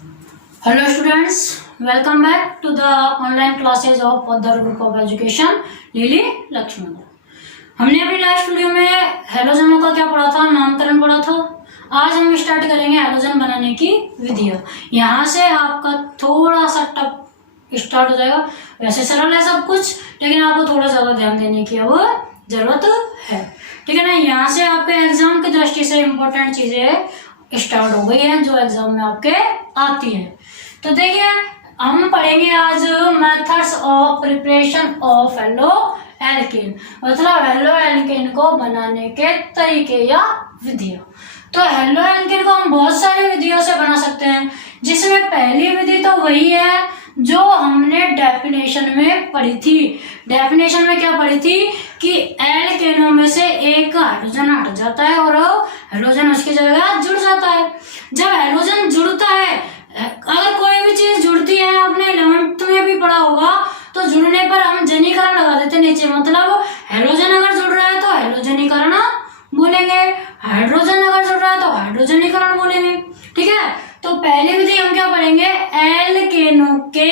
Hello students, welcome back to the online classes of Poddar Group of Education, Lily Laxman. हमने अपनी last video में हेलोजनों का क्या पढ़ा था, नामकरण पढ़ा था। आज हम स्टार्ट करेंगे हेलोजन बनाने की विधियां। यहाँ से आपका थोड़ा सा टफ स्टार्ट हो जाएगा। वैसे सरल है सब कुछ, लेकिन आपको थोड़ा ज्यादा ध्यान देने की अब जरूरत है, ठीक है ना। यहाँ से आपके एग्जाम की दृष्टि से इम्पोर्टेंट चीजें स्टार्ट हो गई हैं जो एग्जाम में आपके आती है। तो देखिए हम पढ़ेंगे आज methods of preparation of halo alkane, मतलब हेलो एल्केन को बनाने के तरीके या विधियां। तो हेलो एल्केन को हम बहुत सारी विधियों से बना सकते हैं, जिसमें पहली विधि तो वही है जो हमने डेफिनेशन में पढ़ी थी। डेफिनेशन में क्या पढ़ी थी कि एल्केनों में से एक हाइड्रोजन हट जाता है और हेलोजन उसकी जगह जुड़ जाता है। जब हेलोजन जुड़ता है, अगर कोई भी चीज जुड़ती है, आपने 11th में भी पढ़ा होगा, तो जुड़ने पर हम जनीकरण लगा देते नीचे, मतलब हेलोजन अगर जुड़ रहा है तो हेलोजनीकरण बोलेंगे, हाइड्रोजन अगर जुड़ रहा है तो हाइड्रोजनीकरण बोलेंगे, ठीक है। तो पहली विधि हम क्या पढ़ेंगे, एल्केनों के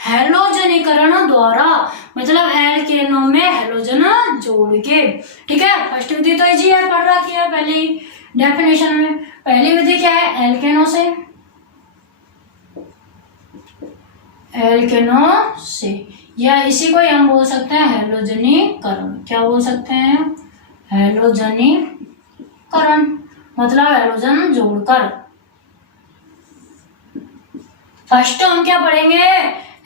हेलोजनीकरण द्वारा, मतलब एल्केनों में हेलोजन जोड़ के, ठीक है। फर्स्ट विधि तो इजी है, पढ़ रखी है पहले डेफिनेशन में। पहली विधि क्या है, एल्केनों से, एल्केनों से, या इसी को हम बोल सकते हैं हेलोजनीकरण। क्या बोल सकते हैं, हेलोजनीकरण, मतलब हेलोजन जोड़कर। फर्स्ट हम क्या पढ़ेंगे,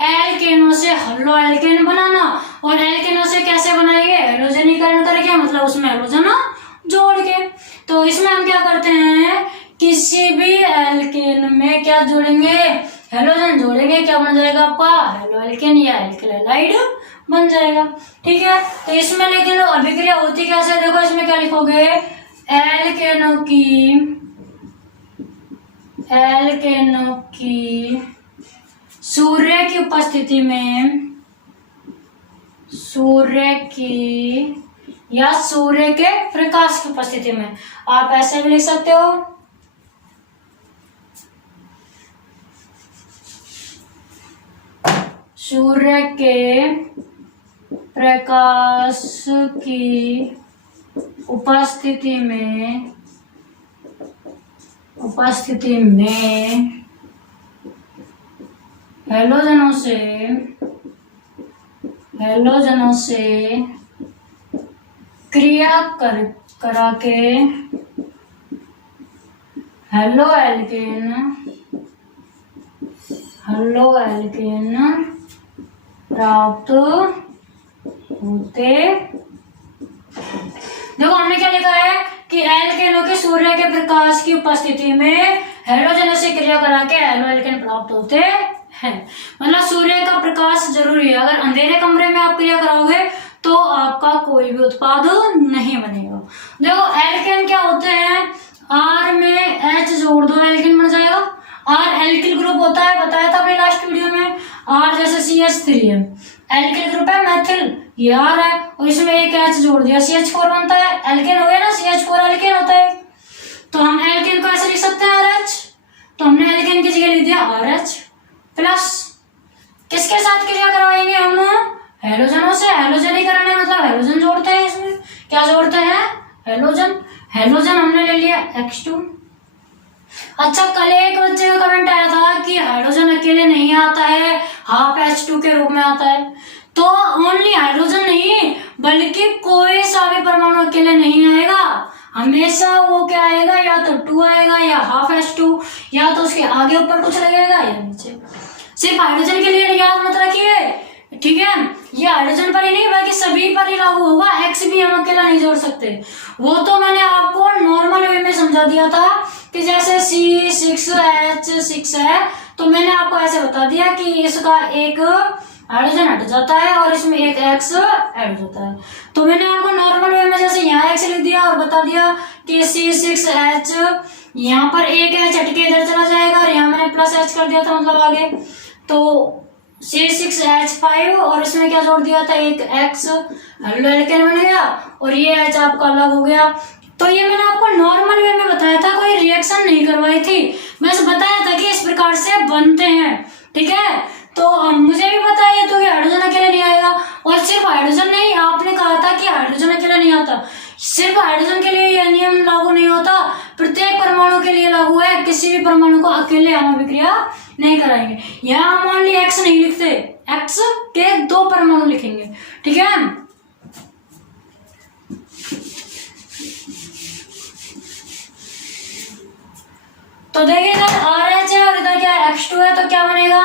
एल्केनों से हेलो एल्केन बनाना, और एल्केनों से कैसे बनाएंगे, हेलोजनीकरण करके, मतलब उसमें हेलोजन जोड़ के। तो इसमें हम क्या करते हैं, किसी भी एल्केन में क्या जोड़ेंगे, हेलोजन जोड़ेंगे, क्या बन जाएगा आपका, हेलो एल्केन या एल्किल हैलाइड बन जाएगा, ठीक है। तो इसमें लेकिन अभिक्रिया होती कैसे, देखो इसमें क्या लिखोगे, एल्केनों की सूर्य की उपस्थिति में, सूर्य की या सूर्य के प्रकाश की उपस्थिति में, आप ऐसे भी लिख सकते हो, सूर्य के प्रकाश की उपस्थिति में हेलोजनों से क्रिया करा के हेलो एल्केन प्राप्त होते। देखो हमने क्या लिखा है कि एल्केनों के सूर्य के प्रकाश की उपस्थिति में हेलोजनों से क्रिया करा के हेलो एल्केन प्राप्त होते हैं, मतलब सूर्य का प्रकाश जरूरी है। अगर अंधेरे कमरे में आप क्रिया कराओगे तो आपका कोई भी उत्पाद नहीं बनेगा। देखो एल्केन क्या होते हैं, आर में एच जोड़ दो एल्केन बन जाएगा। आर एल्किल ग्रुप होता है, बताया था अपने लास्ट वीडियो में। आर जैसे CH3 है, एल्किल ग्रुप है, मेथिल ये आर है, और इसमें एक एच जोड़ दिया, CH4 बनता है, एल्केन हो गया ना, CH4 एल्केन होता है। तो हम एल्केन को ऐसे लिख सकते हैं RH, तो हमने एल्केन की जगह लिख दिया RH प्लस, किसके साथ क्रिया करवाएंगे हम, हेलोजनों से। हेलोजनीकरण है, मतलब हेलोजन जोड़ते हैं, इसमें क्या जोड़ते हैं, हेलोजन हमने ले लिया X2। अच्छा, कल एक बच्चे का कमेंट आया था कि हाइड्रोजन अकेले नहीं आता है, हाफ H2 के रूप में आता है। तो ओनली हाइड्रोजन नहीं, बल्कि कोई सा भी परमाणु अकेले नहीं आएगा, हमेशा वो क्या आएगा, या तो 2 आएगा या हाफ H2, या तो उसके आगे ऊपर कुछ लगेगा या नीचे। सिर्फ हाइड्रोजन के लिए याद मत रखिए, ठीक है। ये हाइड्रोजन पर ही नहीं बल्कि सभी पर ही लागू होगा, X भी हम अकेला नहीं जोड़ सकते। वो तो मैंने आपको नॉर्मल वे में समझा दिया था कि जैसे C6H6 है, तो मैंने आपको ऐसे बता दिया कि इसका एक हाइड्रोजन हट जाता है और इसमें एक X ऐड होता है। तो मैंने आपको नॉर्मल वे में जैसे यहाँ X लिख दिया और बता दिया कि C6H, यहाँ पर एक H हट के इधर चला जाएगा, और यहाँ मैंने प्लस H कर दिया था, मतलब आगे। तो C6H5 और इसमें क्या जोड़ दिया था, एक X, हेलो एल्केन बन गया, और ये H आपका अलग हो गया। तो ये मैंने आपको नॉर्मल वे में बताया था, कोई रिएक्शन नहीं करवाई थी, बस बताया था कि इस प्रकार से बनते हैं, ठीक है। तो मुझे भी पता है तो कि हाइड्रोजन अकेले नहीं आएगा। और सिर्फ हाइड्रोजन नहीं, आपने कहा था कि हाइड्रोजन अकेला नहीं आता, सिर्फ हाइड्रोजन के लिए यह नियम लागू नहीं होता, प्रत्येक परमाणु के लिए लागू है। किसी भी परमाणु को अकेले हम अभिक्रिया नहीं कराएंगे। यहाँ हम ओनली एक्स नहीं लिखते, एक्स के 2 परमाणु लिखेंगे, ठीक है। तो देखिए इधर RH है और इधर क्या है X2 है, तो क्या बनेगा,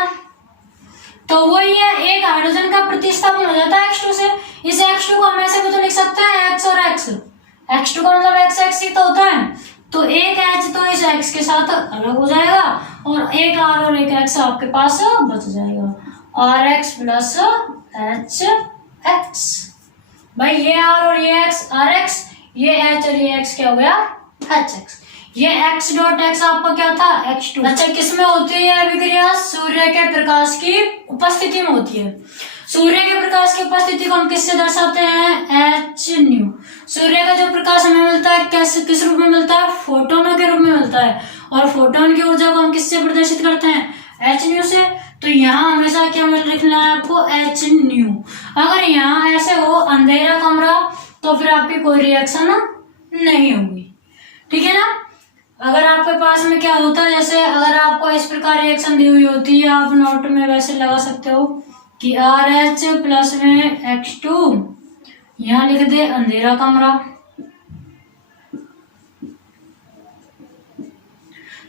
तो वही है, एक हाइड्रोजन का प्रतिस्थापन हो जाता है X2 से। इस X2 को हम ऐसे भी तो लिख सकते हैं X और X, X2 का मतलब X X ही तो होता है। तो एक H तो इस X के साथ अलग हो जाएगा और एक R और एक X आपके पास बच जाएगा, RX प्लस HX। भाई ये R और ये X RX, ये H और ये X क्या हो गया HX। ये x डॉट x आपका क्या था X2। अच्छा किसमें होती है अभिक्रिया, सूर्य के प्रकाश की उपस्थिति में होती है। सूर्य के प्रकाश की उपस्थिति को हम किससे दर्शाते हैं h न्यू। सूर्य का जो प्रकाश हमें मिलता है किस रूप में मिलता है, फोटोनों के रूप में मिलता है। और फोटोन की ऊर्जा को हम किससे प्रदर्शित करते हैं h न्यू से। तो यहाँ हमेशा क्या लिखना है आपको h न्यू। अगर यहाँ ऐसे हो अंधेरा कमरा तो फिर आपकी कोई रिएक्शन नहीं होगी, ठीक है ना। अगर आपके पास में क्या होता है, जैसे अगर आपको इस प्रकार रिएक्शन दी हुई होती है, आप नोट में वैसे लगा सकते हो कि RH प्लस में X2, यहाँ लिख दे अंधेरा कमरा।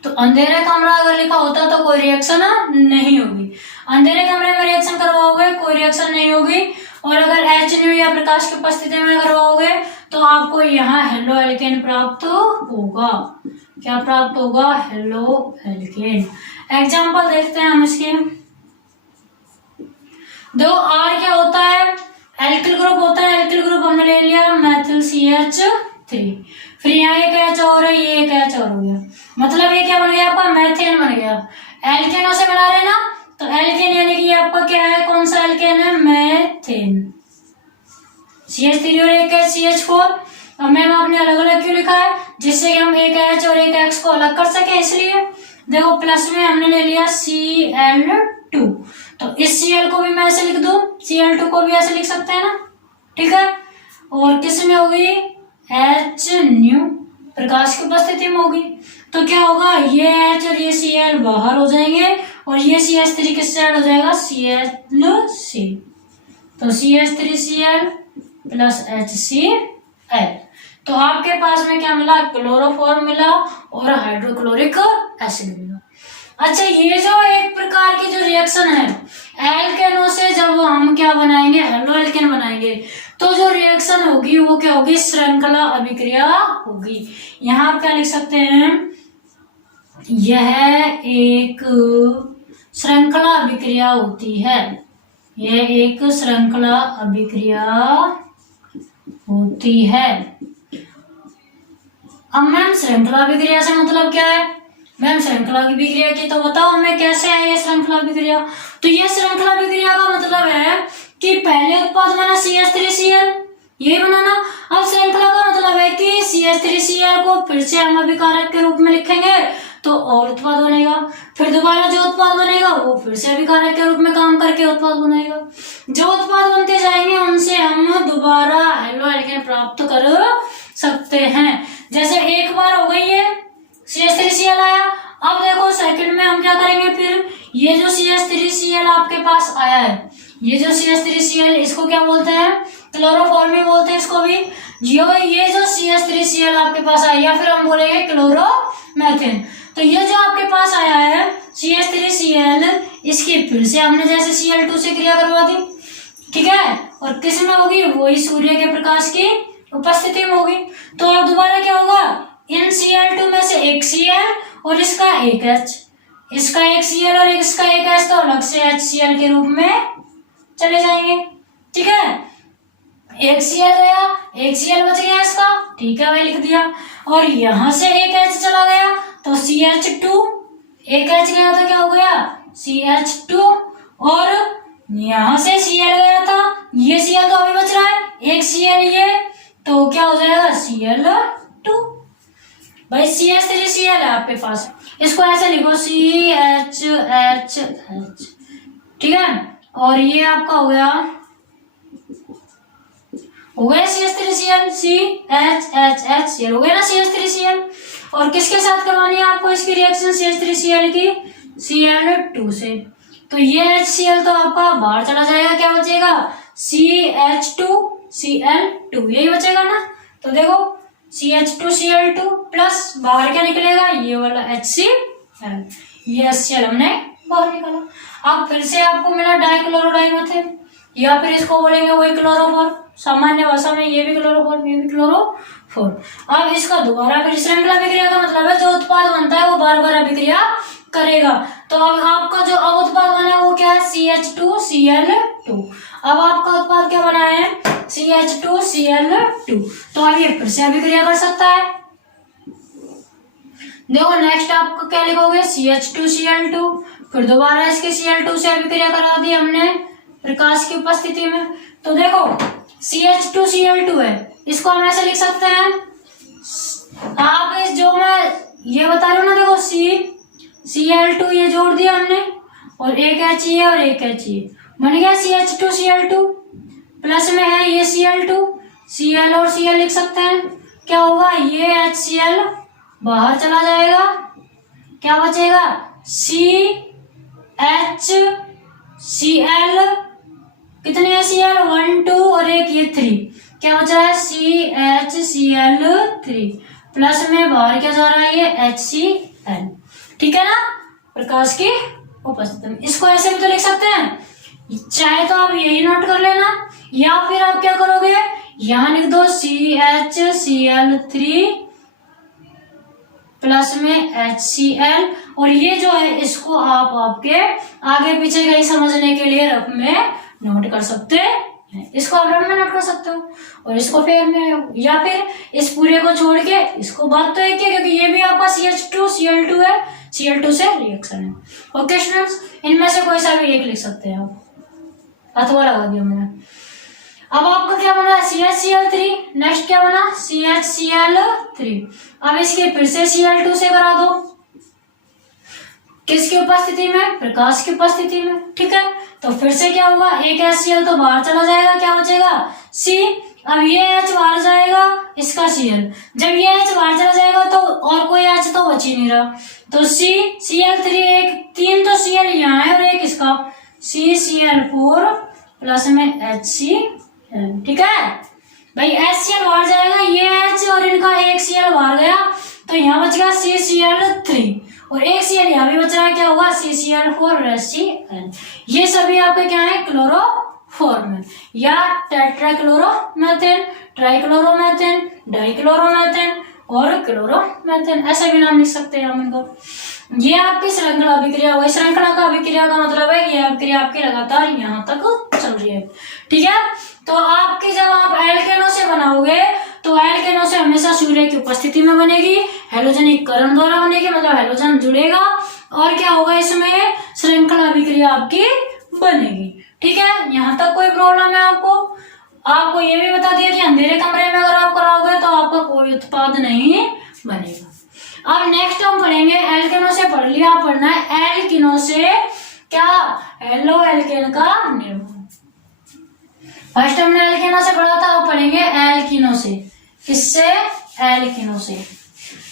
तो अंधेरे कमरा अगर लिखा होता तो कोई रिएक्शन नहीं होगी। अंधेरे कमरे में रिएक्शन करवाओगे कोई रिएक्शन नहीं होगी। और अगर H न्यू या प्रकाश की उपस्थिति में करवाओगे तो आपको यहाँ हेलो एल्केन प्राप्त होगा। क्या प्राप्त होगा, हेलो एल्केन। एग्जाम्पल देखते हैं हम इसके। दो R क्या होता है, एल्किल ग्रुप होता है। एल्किल ग्रुप हमने ले लिया मेथिल CH3। फिर यहाँ एक H और है, ये एक H और हो गया, मतलब ये क्या बन गया आपका मेथेन बन गया। एल्केनों से बना रहे ना, तो एल्केन यानी कि आपका क्या है, कौन सा एल्केन है, मेथेन। CH3 और एक H CH4। अब मैम आपने अलग अलग क्यों लिखा है, जिससे कि हम एक H और एक X को अलग कर सके, इसलिए। देखो प्लस में हमने ले लिया Cl2, तो इस Cl को भी मैं ऐसे लिख दूं, Cl2 को भी ऐसे लिख सकते हैं ना, ठीक है। और किस में होगी, H न्यू प्रकाश की उपस्थिति में होगी। तो क्या होगा, ये H और ये Cl बाहर हो जाएंगे और ये CH3 किससे ऐड हो जाएगा, Cl से। तो CH3Cl प्लस HCl। तो आपके पास में क्या मिला, क्लोरोफॉर्म मिला और हाइड्रोक्लोरिक एसिड मिला। अच्छा ये जो एक प्रकार की जो रिएक्शन है एल्केनों से, जब हम क्या बनाएंगे, हेलो एल्केन बनाएंगे, तो जो रिएक्शन होगी वो क्या होगी, श्रृंखला अभिक्रिया होगी। यहाँ आप क्या लिख सकते हैं, यह एक श्रृंखला अभिक्रिया होती है, यह एक श्रृंखला अभिक्रिया होती है। अब मैम श्रृंखला अभिक्रिया से मतलब क्या है, मैम श्रृंखला अभिक्रिया की तो बताओ हमें, कैसे है ये श्रृंखला अभिक्रिया। तो ये श्रृंखला अभिक्रिया का मतलब है कि पहले उत्पाद बना CH3Cl, यही बनाना। अब श्रृंखला का मतलब है कि CH3Cl को फिर से हम अभिकारक के रूप में लिखेंगे तो और उत्पाद बनेगा, फिर दोबारा जो उत्पाद बनेगा वो फिर से अभिकारक के रूप में काम करके उत्पाद बनेगा। जो उत्पाद बनते जाएंगे उनसे हम दोबारा हेलो एल्केन प्राप्त कर सकते हैं। जैसे एक बार हो गई है CH3Cl आया, अब देखो सेकंड में हम क्या करेंगे, फिर ये जो CH3Cl आपके पास आया है, ये जो CH3Cl इसको क्या बोलते हैं, क्लोरोफॉर्मी बोलते हैं इसको भी। ये जो CH3Cl आपके पास आया, या फिर हम बोलेंगे क्लोरोमेथेन। तो ये जो आपके पास आया है CH3Cl, इसकी फिर से हमने जैसे Cl2 से क्रिया करवा दी, ठीक है। और किस में होगी, वही सूर्य के प्रकाश की उपस्थिति में होगी। तो अब दोबारा क्या होगा, इन Cl2 में से एक Cl और इसका एक H, इसका एक Cl और इसका एक H, तो अलग से HCl के रूप में चले जाएंगे, ठीक है। एक Cl गया, एक Cl बच गया इसका, ठीक है भाई लिख दिया। और यहां से एक H चला गया तो CH2, एक H गया तो क्या हो गया CH2, और यहां से Cl गया था, ये Cl तो अभी बच रहा है, एक Cl ये, तो क्या हो जाएगा Cl2। भाई CH3Cl है आपके पास, इसको ऐसे लिखो CHL एच एच, ठीक है। और ये आपका हो गया CH3Cl, CHHHCl हो गया ना CH3Cl। और किसके साथ करवानी है आपको इसकी रिएक्शन CH3Cl की? Cl2 से। तो ये HCl तो आपका बाहर चला जाएगा, क्या बचेगा? CH2Cl2, यही बचेगा ना। तो देखो CH2Cl2 प्लस बाहर क्या निकलेगा? ये वाला HCl, ये HCl हमने बाहर निकाला। अब फिर से आपको मिला डाइक्लोरोडाइमीथेन, या फिर इसको बोलेंगे वही क्लोरोफोर, सामान्य भाषा में ये भी क्लोरोफोर, ये भी क्लोरोफोर। अब इसका दोबारा फिर श्रृंखला अभिक्रिया का मतलब है जो उत्पाद बनता है वो बार बार अभिक्रिया करेगा। तो अब आपका जो अब उत्पाद बना है वो क्या है? CH2Cl2। अब आपका उत्पाद क्या बना है? CH2Cl2। तो अब ये फिर से अभिक्रिया कर सकता है। देखो नेक्स्ट आपको क्या लिखोगे? CH2Cl2, फिर दोबारा इसके Cl2 से अभिक्रिया करा दी हमने प्रकाश की उपस्थिति में। तो देखो CH2Cl2 है, इसको हम ऐसे लिख सकते हैं। आप इस जो मैं ये बता रहा हूं ना, देखो Cl2 ये जोड़ दिया हमने, और एक He है और एक He, बन गया CH2Cl2। प्लस में है ये Cl2, Cl और Cl लिख सकते हैं। क्या होगा? ये HCl बाहर चला जाएगा, क्या बचेगा? CHCl, कितने Cl? 1 2 और एक ये 3, क्या बचा है? CHCl3 प्लस में बाहर क्या जा रहा है? ये HCl, ठीक है ना, प्रकाश की उपस्थिति में। इसको ऐसे भी तो लिख सकते हैं, चाहे तो आप यही नोट कर लेना, या फिर आप क्या करोगे? यहां लिख दो CHCl3 प्लस में HCl, और ये जो है इसको आप आपके आगे पीछे कहीं समझने के लिए रफ में नोट कर सकते हैं। इसको आप रफ में नोट कर सकते हो, और इसको फिर में, या फिर इस पूरे को छोड़ के इसको बात तो एक है, क्योंकि ये भी आपका CH2Cl2 है, Cl2 से रिएक्शन है। ओके स्टूडेंट्स, इनमें से कोई सा भी एक लिख सकते हैं आप, अथवा लगा दिया मैंने। अब आपका क्या बना? CHCl3, नेक्स्ट क्या बना? CHCl3। अब इसके फिर से Cl2 से करा दो, किसकी उपस्थिति में? प्रकाश की उपस्थिति में, ठीक है। तो फिर से क्या होगा? एक HCl तो बाहर चला जाएगा, क्या बचेगा? C। अब ये H बाहर जाएगा, इसका Cl, जब ये H बाहर चला जाएगा तो और कोई H तो बच ही नहीं रहा, तो CCl3, एक 3 तो Cl यहाँ है और एक इसका CCl4 प्लस में HCl, ठीक है भाई। HCl बाहर जाएगा, ये H और इनका एक Cl बाहर गया, तो यहाँ बच गया CCl3, और एक Cl यहाँ भी बच रहा है, क्या होगा? CCl4 और HCl। ये सभी आपके क्या है? क्लोरोफॉर्म, या टेट्राक्लोरोमेथेन, ट्राइक्लोरोमेथेन, डाइक्लोरोमेथेन और क्लोरोमेथेन, ऐसे भी नाम लिख सकते हैं हम इनको। ये आपकी श्रृंखला अभिक्रिया हुई। श्रृंखला का अभिक्रिया का मतलब है ये अभिक्रिया आपकी लगातार यहाँ तक चल रही है, ठीक है। तो आपकी जब आप एल्केनो से बनाओगे तो एल्केनो से हमेशा सूर्य की उपस्थिति में बनेगी, हैलोजनीकरण द्वारा बनेगी, मतलब हैलोजन जुड़ेगा, और क्या होगा? इसमें श्रृंखला अभिक्रिया आपकी बनेगी, ठीक है। यहाँ तक कोई प्रॉब्लम है आपको? आपको ये भी बता दिया कि अंधेरे कमरे में अगर आप कराओगे तो आपका कोई उत्पाद नहीं बनेगा। अब नेक्स्ट हम पढ़ेंगे, एल्केनो से पढ़ लिया, पढ़ना है एल्किनो से क्या? हेलो एल्केन का निर्माण। फर्स्ट हमने एल्केनो से पढ़ा था, अब पढ़ेंगे एल्किनो से। किससे? एल्किनो से।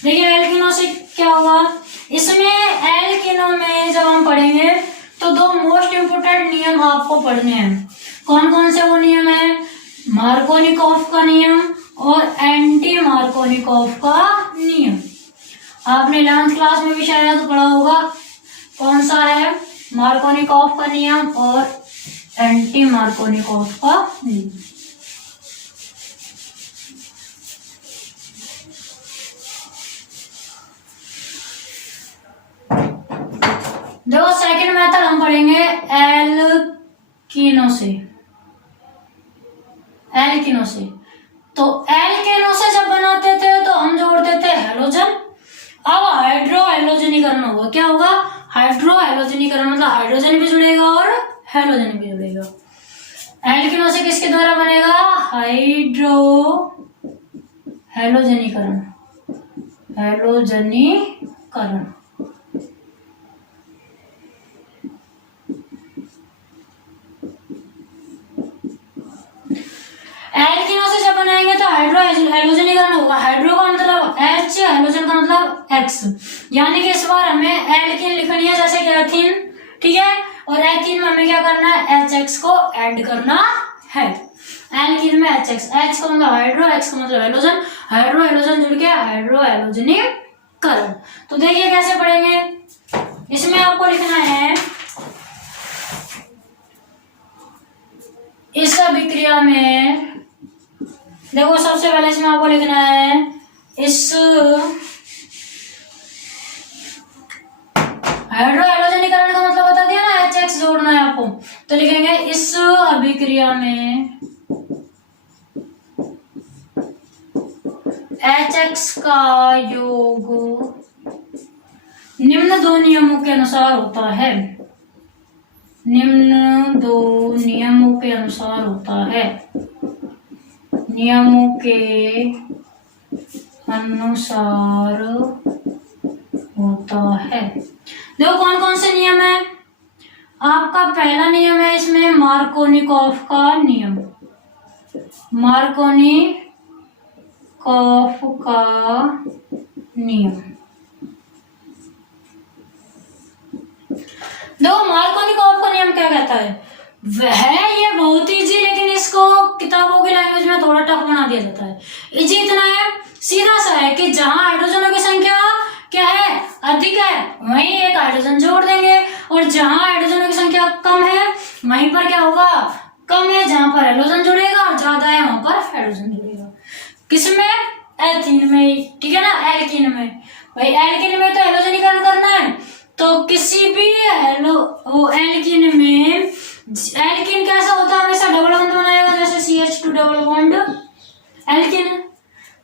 देखिए एल्किनो से क्या हुआ, इसमें एल्किनो में जब हम पढ़ेंगे तो दो मोस्ट इंपोर्टेंट नियम आपको पढ़ने हैं। कौन कौन से वो नियम है? मार्कोनिकॉफ का नियम और एंटी मार्कोनिकॉफ का नियम। आपने 11th क्लास में भी शायद पढ़ा होगा। कौन सा है? मार्कोनिकॉफ का नियम और एंटी मार्कोनिकॉफ का नियम। देखो सेकंड मेथड हम पढ़ेंगे एल्किनो से। एल्किनो से तो एल्केनो से जब बनाते थे तो हम जोड़ते थे हेलोजन। अब हाइड्रो हेलोजनीकरण होगा। क्या होगा? हाइड्रो हेलोजनीकरण, मतलब हाइड्रोजन भी जुड़ेगा और हेलोजन भी जुड़ेगा। एल्किनो से किसके द्वारा बनेगा? हाइड्रो हेलोजनीकरण। हेलोजनीकरण हाइड्रो हेलोजनीकरण होगा, हाइड्रो का मतलब H, हेलोजन का मतलब X, यानी कि इस बार हमें एल्कीन लिखनी है जैसे कि एथीन, ठीक है, और एथीन में हमें क्या करना है, HX को ऐड करना है। एल्कीन में HX, H का मतलब हाइड्रो, X का मतलब हेलोजन, हाइड्रो हेलोजन जुड़ के हाइड्रो हेलोजनीकरण। तो देखिए कैसे पढ़ेंगे, इसमें आपको लिखना है इस अभिक्रिया में, देखो सबसे पहले इसमें आपको लिखना है इस हाइड्रो हेलोजनीकरण का मतलब बता दिया ना, HX जोड़ना है आपको, तो लिखेंगे इस अभिक्रिया में HX का योग निम्न दो नियमों के अनुसार होता है, निम्न दो नियमों के अनुसार होता है, नियमों के अनुसार होता है। देखो कौन कौन से नियम है, आपका पहला नियम है इसमें मार्कोनिकॉफ का नियम, मार्कोनिकॉफ का नियम। देखो मार्कोनिकॉफ का नियम क्या कहता है, वह ये बहुत इजी, लेकिन इसको किताबों की लैंग्वेज में थोड़ा टफ बना दिया जाता है। इजी इतना है, सीधा सा है कि जहां हाइड्रोजनों की संख्या क्या है, अधिक है, वहीं एक हाइड्रोजन जोड़ देंगे, और जहां हाइड्रोजनों की संख्या कम है वहीं पर क्या होगा, कम है जहां पर हेलोजन जुड़ेगा, और ज्यादा है वहां पर हाइड्रोजन जुड़ेगा। किसमें, एथीन में, ठीक है ना, एल्कीन में। भाई एल्कीन में तो हेलोजनीकरण करना है, तो किसी भी एल्कीन में, एल्कीन कैसा होता है, हमेशा डबल बॉन्ड बनाएगा, जैसे CH2 डबल बॉन्ड एल्कीन।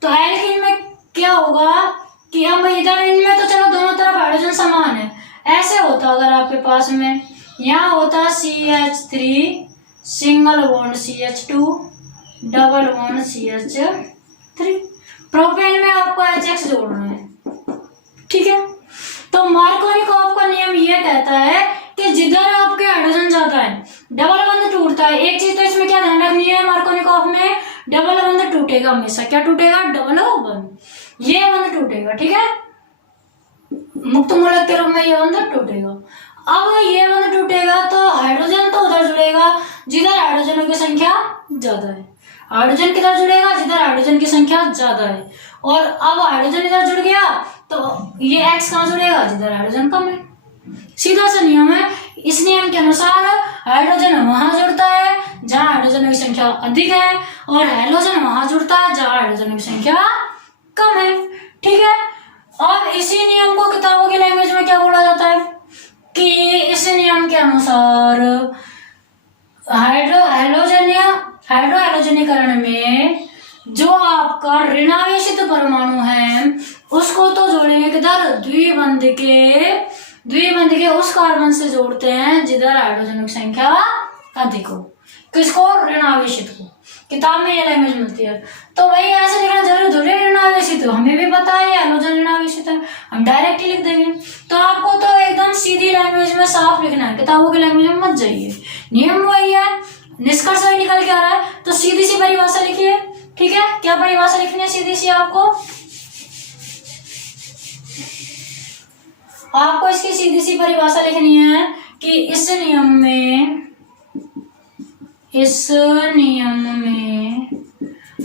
तो एल्कीन में क्या होगा कि हम इधर इनमें तो चलो दोनों तरफ हाइड्रोजन समान है, ऐसे होता अगर आपके पास में, यहाँ होता CH3 single bond CH2 double bond CH3, propane में आपको HX जोड़ना है, ठीक है। तो मार्कोनिकॉफ का नियम ये कहता है कि जिधर आपके हाइड्रोजन जाता है डबल बंध टूटता है। एक चीज तो इसमें क्या ध्यान रखनी है, मार्कोनिकॉफ में डबल बंध टूटेगा हमेशा, क्या टूटेगा, डबल बंध, ये बंध टूटेगा, ठीक है, मुक्त मूलक के रूप में ये बंध टूटेगा। अब ये बंध टूटेगा तो हाइड्रोजन तो उधर जुड़ेगा जिधर हाइड्रोजनों की संख्या ज्यादा है, हाइड्रोजन किधर जुड़ेगा जिधर हाइड्रोजन की संख्या ज्यादा है, और अब हाइड्रोजन इधर जुड़ गया तो ये X कहाँ जुड़ेगा, जिधर हाइड्रोजन कम है। सीधा सा नियम है, इस नियम के अनुसार हाइड्रोजन वहां जुड़ता है जहां हाइड्रोजन की संख्या अधिक है, और हेलोजन वहां जुड़ता है जहां हाइड्रोजन की संख्या कम है, ठीक है। अब इसी नियम को किताबों की लैंग्वेज में क्या बोला जाता है कि इस नियम के अनुसार हाइड्रो हेलोजनीकरण में जो आपका ऋणावेशित परमाणु है उसको तो जोड़ेंगे किधर, द्विबंध के उस कार्बन से जोड़ते हैं जिधर हाइड्रोजन की संख्या अधिक हो, किसको, ऋणावेशित को। किताब में ये लैंग्वेज मिलती है, तो वही ऐसे लिखना जरूर थोड़ी ऋणावेशित, हमें भी पता है हाइड्रोजन ऋणावेशित है, हम डायरेक्ट लिख देंगे। तो आपको तो एकदम सीधी लैंग्वेज में साफ लिखना है, किताबों की लैंग्वेज में मत जाइए, नियम वही है, निष्कर्ष वही निकल के आ रहा है। तो सीधी सी परिभाषा लिखिए, ठीक है, क्या परिभाषा लिखनी है सीधी सी आपको इसकी सीधी सी परिभाषा लिखनी है कि इस नियम में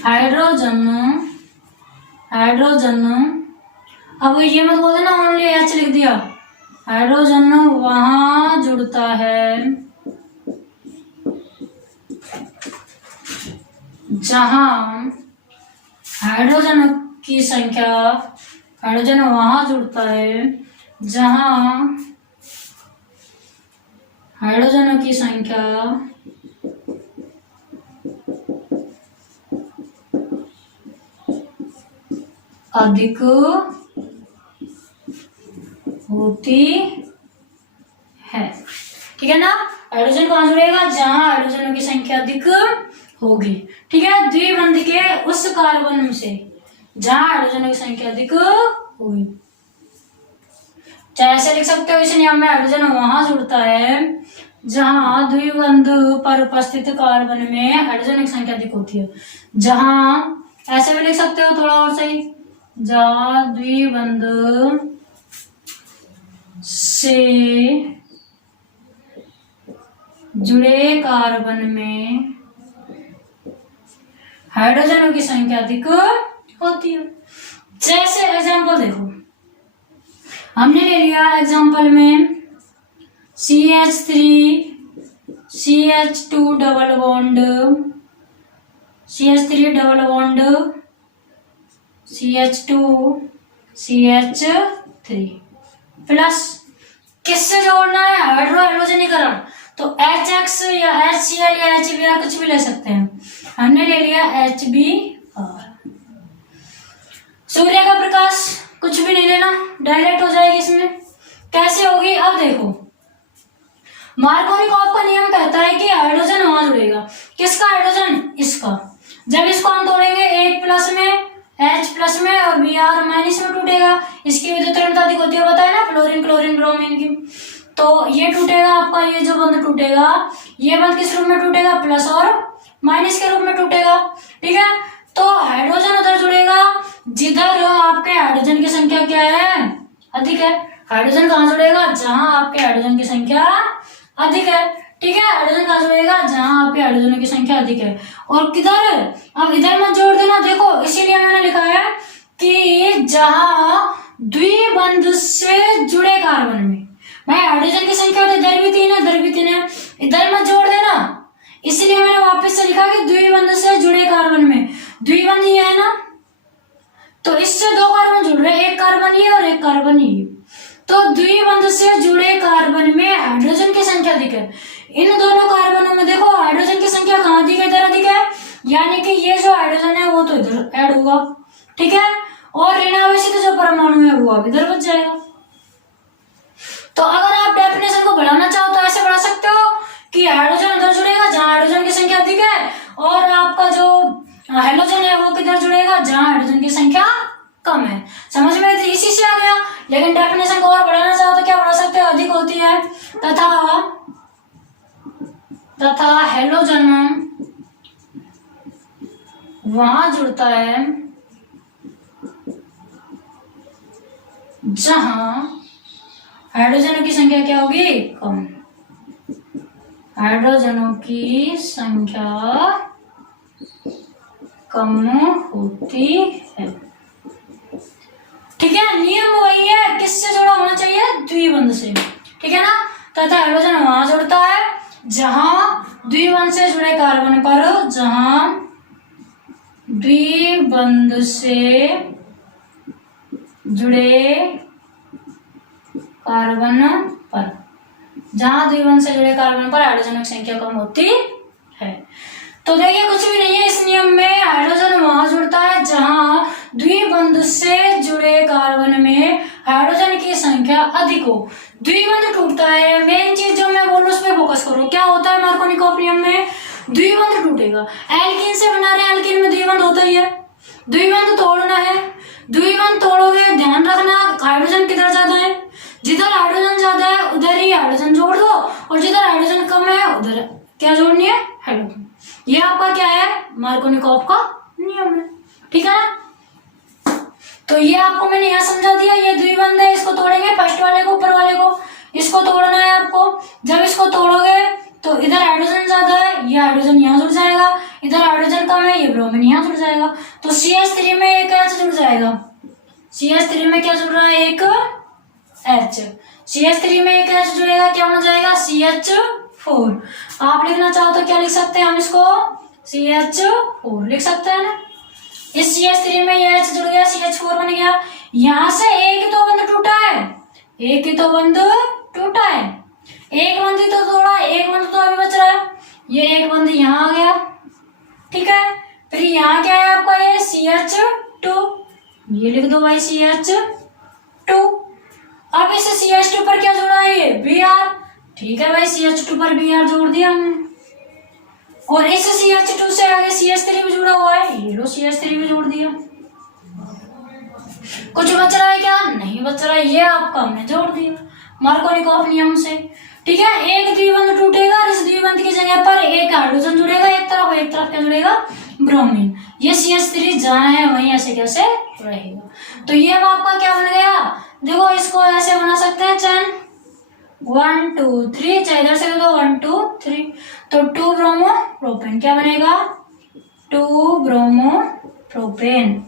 हाइड्रोजन, अब ये मत बोल देना ओनली H लिख दिया, हाइड्रोजन वहां जुड़ता है जहां हाइड्रोजन की संख्या, हाइड्रोजन वहां जुड़ता है जहां हाइड्रोजनों की संख्या अधिक होती है, ठीक है ना। हाइड्रोजन कहां जुड़ेगा, जहां हाइड्रोजनों की संख्या अधिक होगी, ठीक है, द्विबंध के उस कार्बन से जहां हाइड्रोजनों की संख्या अधिक होगी। चाहे ऐसे लिख सकते हो, इस नियम में हाइड्रोजन वहां जुड़ता है जहां द्विबंध पर उपस्थित कार्बन में हाइड्रोजन की संख्या अधिक होती है, जहां ऐसे भी लिख सकते हो थोड़ा और सही, जहाँ द्विबंध से जुड़े कार्बन में हाइड्रोजनों की संख्या अधिक होती है। जैसे एग्जांपल देखो, हमने ले लिया एग्जांपल में CH3 CH2 double bond, CH3 double bond CH2 CH3 plus किससे जोड़ना है, हाइड्रो हाइड्रोजनीकरण, तो HX या HCl या HBr कुछ भी ले सकते हैं। हमने ले लिया HBr। सूर्य का प्रकाश कुछ भी नहीं लेना, डायरेक्ट हो जाएगी इसमें। कैसे होगी, अब देखो, मार्कोनिकॉफ का नियम कहता है कि हाइड्रोजन वहां जुड़ेगा, किसका हाइड्रोजन, इसका। जब इसको हम तोड़ेंगे एक प्लस में, H प्लस में और Br माइनस में टूटेगा, इसकी विद्युत अधिक होती है, बताया ना, फ्लोरीन क्लोरीन ब्रोमीन की। तो ये टूटेगा आपका, ये जो बंध टूटेगा, ये बंध किस रूप में टूटेगा, प्लस और माइनस के रूप में टूटेगा, ठीक है। तो हाइड्रोजन उधर जुड़ेगा जिधर आपके हाइड्रोजन की संख्या क्या है, अधिक है। हाइड्रोजन कहाँ जुड़ेगा, जहां आपके हाइड्रोजन की संख्या अधिक है, ठीक है। हाइड्रोजन कहाँ जुड़ेगा, जहां आपके हाइड्रोजन की संख्या अधिक है। और किधर, अब इधर मत जोड़ देना, देखो इसीलिए मैंने लिखा है कि जहां द्विबंध से जुड़े कार्बन में, भाई हाइड्रोजन की संख्या तो इधर भी 3 है, इधर भी 3 है, इधर मत जोड़ देना। इसलिए मैंने वापस से लिखा कि द्विबंध से जुड़े कार्बन में, द्विबंध ये है ना, तो इससे 2 कार्बन जुड़ रहे हैं, एक कार्बन ये और एक कार्बन ये। तो द्विबंध से जुड़े कार्बन में हाइड्रोजन की संख्या अधिक है। इन दोनों कार्बनों में देखो हाइड्रोजन की संख्या कहाँ अधिक है, इधर अधिक है, यानी कि ये जो हाइड्रोजन है वो तो इधर ऐड होगा, ठीक है। और ऋणावेशित जो परमाणु है वो अब इधर बच जाएगा। तो अगर आप डेफिनेशन को बढ़ाना चाहो तो ऐसे बढ़ा सकते हो कि हाइड्रोजन उधर जुड़ेगा जहां हाइड्रोजन की संख्या अधिक है, और आपका जो हाइड्रोजन है वो किधर जुड़ेगा, जहां हाइड्रोजन की संख्या कम है। समझ में इसी से आ गया। लेकिन डेफिनेशन को और बढ़ाना चाहो तो क्या बढ़ा सकते हो, अधिक होती है तथा हेलोजन वहां जुड़ता है जहां हाइड्रोजनों की संख्या क्या होगी, कम। हाइड्रोजनों की संख्या कम होती है, ठीक है। नियम वही है, किससे जुड़ा होना चाहिए, द्विबंध से, ठीक है ना। तथा हाइड्रोजन वहां जुड़ता है जहां द्विबंध से जुड़े कार्बन पर, जहां द्विबंध से जुड़े कार्बन पर, जहां द्विबंध से जुड़े कार्बन पर हाइड्रोजन की संख्या कम होती है। तो देखिए कुछ भी नहीं है इस नियम में, हाइड्रोजन वहां जुड़ता है जहां द्विबंध से जुड़े कार्बन में हाइड्रोजन की संख्या अधिक हो। द्विबंध टूटता है, मेन चीज जो मैं बोलूं उस पर फोकस करो। क्या होता है मार्कोनिकॉफ नियम में, द्विबंध टूटेगा। एल्कीन से बना रहे, एल्कीन में द्विबंध होता ही है, द्विबंध तोड़ना है, द्विबंध तोड़ोगे ध्यान रखना हाइड्रोजन किधर ज्यादा है, जिधर हाइड्रोजन ज्यादा है उधर ही हाइड्रोजन जोड़ दो, और जिधर हाइड्रोजन कम है उधर क्या जोड़नी है, हाइड्रोजन। ये आपका क्या है, मार्कोनिकॉफ का नियम है, ठीक है ना। तो ये आपको मैंने यहाँ समझा दिया, ये द्विबंध है, इसको तोड़ेंगे फर्स्ट वाले को, ऊपर वाले को, इसको तोड़ना है आपको। जब इसको तोड़ोगे तो इधर हाइड्रोजन ज्यादा है, ये हाइड्रोजन यहाँ जुड़ जाएगा, इधर हाइड्रोजन कम है, ये ब्रोमीन यहाँ जुड़ जाएगा। तो CH3 में एक H जुड़ जाएगा, CH3 में क्या जुड़ रहा है, एक H, CH3 में एक H जुड़ेगा, क्या हो जाएगा, CH4। आप लिखना चाहो तो क्या लिख सकते हैं हम इसको, CH4 लिख सकते हैं ना। इस CH3 में ये H जुड़ गया, CH4 बन गया। यहां से एक ही तो बंध टूटा है, एक ही तो बंध टूटा है, एक बंध ही तो तोड़ा, एक बंध तो अभी बच रहा है, ये एक बंध यहाँ आ गया, ठीक है। फिर यहाँ क्या है आपका, ये CH2, ये लिख दो भाई CH2। अब इस CH2 पर क्या जोड़ा है, ये Br, ठीक है भाई, CH2 पर Br जोड़ दिया हमने। और इस CH2 से आगे CH3 भी जुड़ा हुआ है, ये लो CH3 भी जोड़ दिया। कुछ बच रहा है क्या, नहीं बच रहा है, ये आपका हमने जोड़ दिया मार्कोनिकॉफ नियम से, ठीक है। एक द्विबंध टूटेगा और इस द्विबंध की जगह पर एक हाइड्रोजन जुड़ेगा, एक तरफ क्या जुड़ेगा, ब्रोमीन। ये CH3 जहाँ है वहीं ऐसे कैसे रहेगा। तो ये अब आपका क्या बन गया, देखो इसको ऐसे बना सकते हैं चैन 1 2 3, चाहे इधर से तो 1 2 3, तो 2 ब्रोमो प्रोपेन क्या बनेगा, 2 ब्रोमो प्रोपेन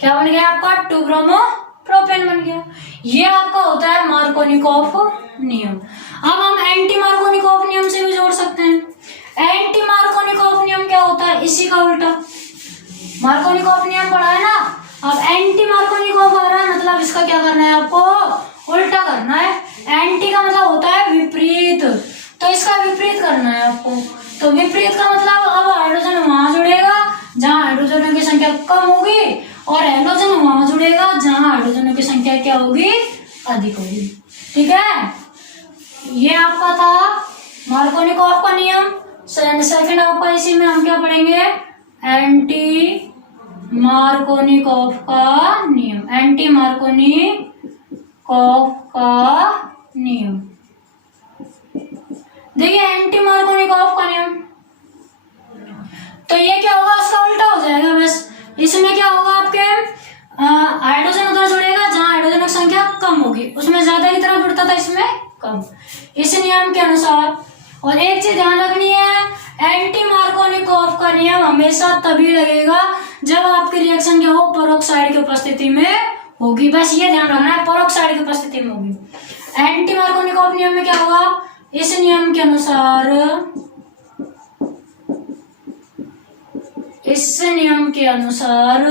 क्या बन गया आपका, 2 ब्रोमो प्रोपेन बन गया। ये आपका होता है मार्कोनिकॉफ नियम। अब हम एंटी मार्कोनिकॉफ नियम से भी जोड़ सकते हैं। एंटी मार्कोनिकॉफ नियम क्या होता है, इसी का उल्टा। मार्कोनिकॉफ नियम पढ़ा है ना, अब एंटी मार्कोनिकॉफ आ रहा है, मतलब इसका क्या करना है आपको, उल्टा करना है। एंटी का मतलब होता है विपरीत, तो इसका विपरीत करना है आपको। तो विपरीत का मतलब अब हाइड्रोजन वहां जुड़ेगा जहां हाइड्रोजनों की संख्या कम होगी, और हाइड्रोजन वहां जुड़ेगा जहां हाइड्रोजनों की संख्या क्या होगी, अधिक होगी। ठीक है, ये आपका था मार्कोनिकॉफ का नियम। सेकंड आपका इसी में हम क्या पढ़ेंगे, एंटी मार्कोनिकॉफ का नियम। एंटी मार्कोनिकॉफ का नियम, देखिए एंटी मार्कोनिकॉफ का नियम, तो ये क्या होगा, उसका उल्टा हो जाएगा बस। इसमें क्या होगा, आपके हाइड्रोजन उधर जुड़ेगा जहां हाइड्रोजन की संख्या कम होगी, उसमें ज्यादा की तरफ जुड़ता था, इसमें कम, इस नियम के अनुसार। और एक चीज ध्यान रखनी है, एंटी मार्कोनिकॉफ का नियम हमेशा तभी लगेगा जब आपकी रिएक्शन क्या हो, पेरोक्साइड की उपस्थिति में होगी। बस ये ध्यान रखना है, पेरोक्साइड की उपस्थिति में होगी। एंटी मार्कोनिकॉफ नियम में क्या होगा, इस नियम के अनुसार, इस नियम के अनुसार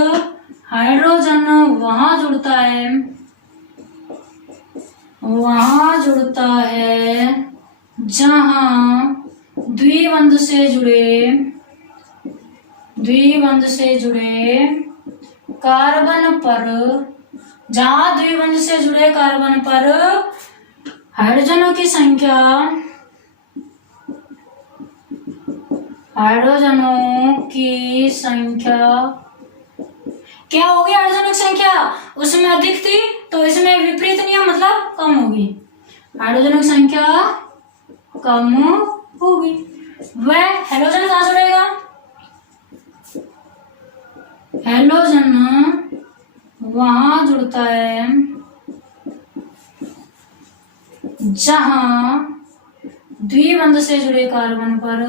हाइड्रोजन वहां जुड़ता है, वहां जुड़ता है जहां द्विबंध से जुड़े कार्बन पर, जहां द्विबंध से जुड़े कार्बन पर हाइड्रोजनों की संख्या क्या होगी, हाइड्रोजनों की संख्या उसमें अधिक थी, तो इसमें विपरीत नियम मतलब कम होगी, हाइड्रोजनों की संख्या कम होगी। वह हेलोजन कहां जुड़ेगा, हेलोजन वहां जुड़ता है जहां द्विबंध से जुड़े कार्बन पर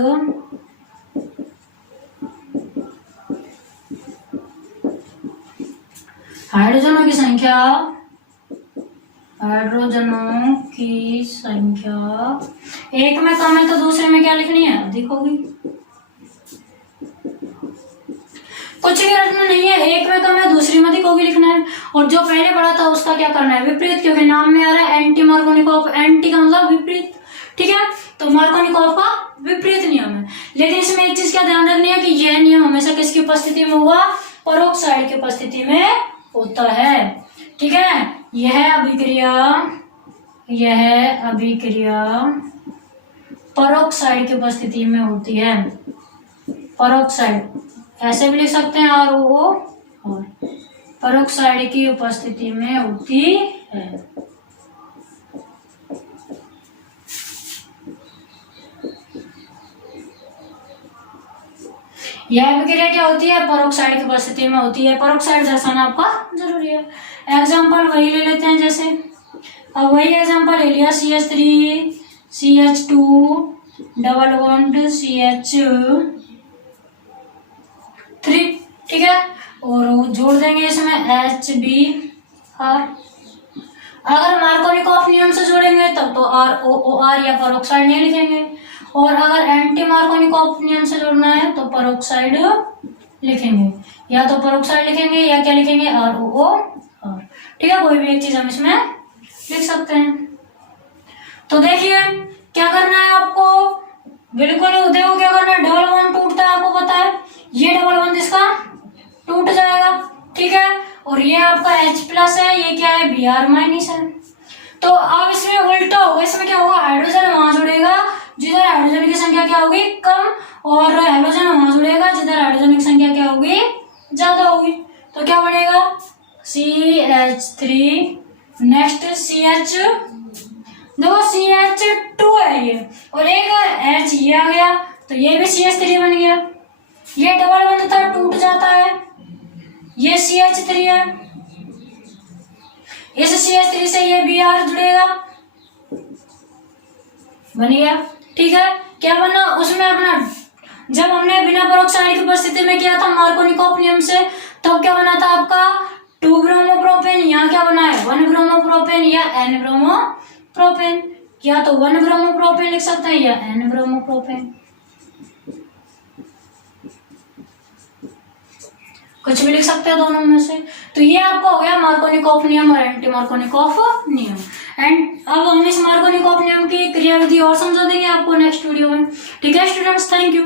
हाइड्रोजनों की संख्या एक में कम है तो दूसरे में क्या लिखनी है, अधिक होगी। कुछ भी रखना नहीं है, एक में कम है दूसरी में अधिक होगी लिखना है। और जो पहले पढ़ा था उसका क्या करना है, विपरीत, क्योंकि नाम में आ रहा है एंटी मार्कोनिकॉफ, एंटी का मतलब विपरीत। ठीक है, तो मार्कोनिकॉफ का विपरीत नियम है। लेकिन इसमें एक चीज क्या ध्यान रखनी है कि यह नियम हमेशा किसकी उपस्थिति में होगा, पेरोक्साइड की उपस्थिति में होता है। ठीक है, यह अभिक्रिया पेरोक्साइड की उपस्थिति में होती है। पेरोक्साइड ऐसे भी लिख सकते हैं, और पेरोक्साइड की उपस्थिति में होती है। यह अभिक्रिया क्या होती है, पेरोक्साइड की उपस्थिति में होती है। पेरोक्साइड दर्शाना आपका जरूरी है। एग्जाम्पल वही ले लेते हैं, जैसे अब वही एग्जाम्पल ले लिया, CH3 CH2 double bond CH3, ठीक है, और जोड़ देंगे इसमें HBr। अगर मार्कोनिकॉफ नियम से जोड़ेंगे तब तो ROR या पेरोक्साइड नहीं लिखेंगे, और अगर एंटी मार्कोनिकॉफ नियम से जोड़ना है तो पेरोक्साइड लिखेंगे, या तो पेरोक्साइड लिखेंगे या क्या लिखेंगे, ROR। ठीक है, कोई भी एक चीज हम इसमें लिख सकते हैं। तो देखिए क्या करना है आपको, बिल्कुल देखो क्या करना है, डबल बॉन्ड टूटता है, आपको पता है, ये डबल बॉन्ड इसका टूट जाएगा। ठीक है, और ये आपका H+ है, ये क्या है, Br- है। तो अब इसमें उल्टा होगा, इसमें क्या होगा, हाइड्रोजन वहां जुड़ेगा जिधर हाइड्रोजन की संख्या क्या होगी, कम, और हाइड्रोजन वहां जुड़ेगा जिधर हाइड्रोजन की संख्या क्या होगी, ज्यादा होगी। तो क्या बनेगा, CH3, नेक्स्ट देखो CH2 है ये, और एक H ये आ गया, तो ये भी CH3 बन गया। ये डबल बॉन्ड था, टूट जाता है, ये CH3 है, इस CH3 से ये Br जुड़ेगा, बन गया। ठीक है, क्या बना उसमें अपना, जब हमने बिना परोक्साइड की उपस्थिति में किया था मार्कोनिकॉफ नियम से, तब क्या बना था आपका 2 ब्रोमोप्रोपेन, यहाँ क्या बना है 1 ब्रोमोप्रोपेन या N ब्रोमोप्रोपेन, या तो 1 ब्रोमोप्रोपेन लिख सकते हैं या N ब्रोमोप्रोपेन, कुछ भी लिख सकते हैं दोनों में से। तो ये आपका हो गया मार्कोनिकॉफ नियम और एंटी मार्कोनिकॉफ नियम। एंड अब हम इस मार्कोनिकॉफ नियम की क्रियाविधि और समझा देंगे आपको नेक्स्ट वीडियो में। ठीक है स्टूडेंट्स, थैंक यू।